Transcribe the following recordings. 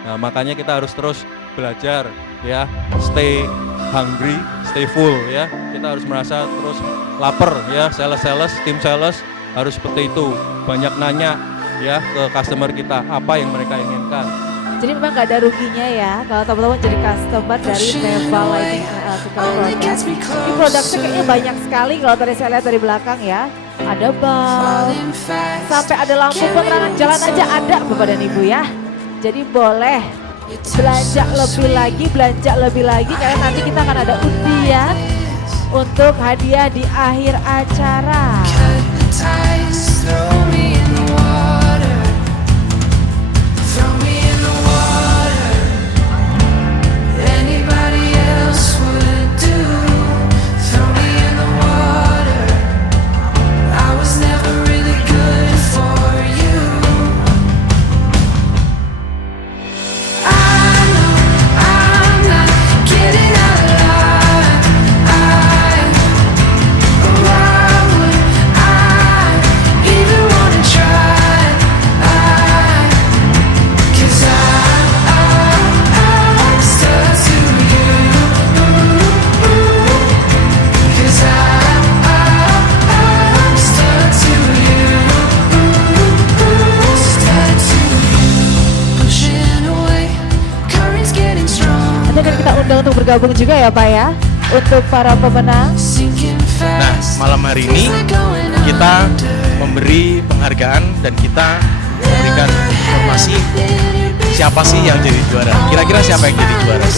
Nah, makanya kita harus terus belajar ya, stay hungry, stay full ya. Kita harus merasa terus lapar ya, sales, tim sales harus seperti itu. Banyak nanya ya ke customer kita apa yang mereka inginkan. Jadi memang gak ada ruginya ya kalau teman-teman jadi customer dari Neva Lighting and Electrical Product. Ini produknya kayaknya banyak sekali kalau tadi saya lihat dari belakang ya. Ada bulb, sampai ada lampu penerangan jalan aja ada Bapak dan Ibu ya. Jadi boleh belanja lebih lagi karena nanti kita akan ada undian untuk hadiah di akhir acara. Kita undang untuk bergabung juga ya Pak ya, untuk para pemenang. Nah, malam hari ini kita memberi penghargaan dan kita memberikan informasi siapa sih yang jadi juara. Kira-kira siapa yang jadi juara?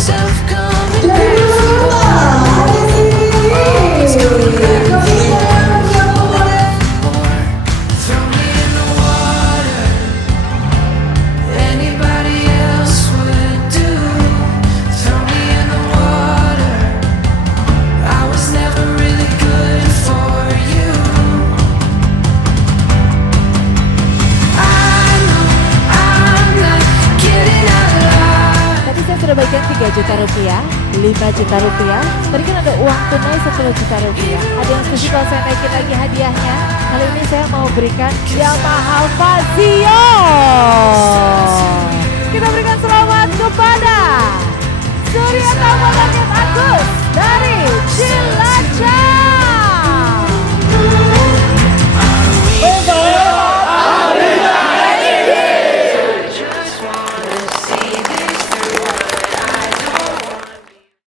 Sudah bagian 3 juta rupiah, 5 juta rupiah. Tadi kan ada uang tunai 10 juta rupiah. Ada yang setuju kalau saya naikin lagi hadiahnya? Kali ini saya mau berikan Yamaha Fazio. Kita berikan selamat kepada Surya Tamalangit Agus dari Cilacap.